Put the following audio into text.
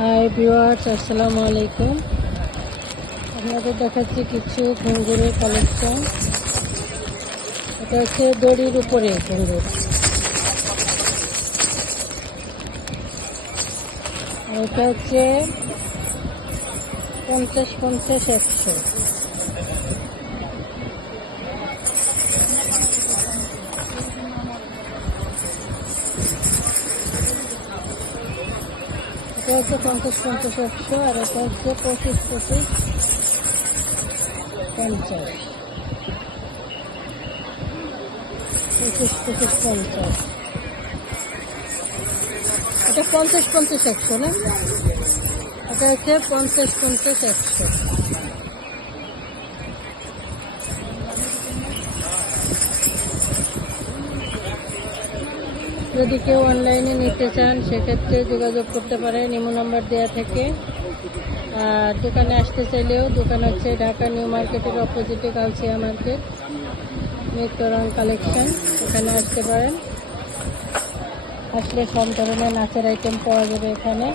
High viewers আসসালামু আলাইকুম আপনাদের দেখাচ্ছি কিছু ঘুঙ্গুরের কালেকশন এটা হচ্ছে দড়ির উপরে ঘুঙ্গুর। এটা হচ্ছে পঞ্চাশ পঞ্চাশ একশো। এটা হচ্ছে পঞ্চাশ পঞ্চাশ, একশো, আর একটা হচ্ছে পঁচিশ পঁচিশ, পঞ্চাশ। পঁচিশ পঁচিশ, পঞ্চাশ। এটা পঞ্চাশ পঞ্চাশ, একশো না? এটা হচ্ছে পঞ্চাশ পঞ্চাশ, একশো। যদি কেউ অনলাইনে নিতে চান, সেক্ষেত্রে যোগাযোগ করতে পারে ইমো নম্বর দেওয়া থেকে। আর দোকানে আসতে চাইলেও দোকান হচ্ছে ঢাকা নিউ মার্কেটের অপোজিটে কালচিয়া মার্কেট মিত্তরং কালেকশন এখানে আসতে পারেন। আসলে সব ধরনের নাচের আইটেম পাওয়া যাবে এখানে।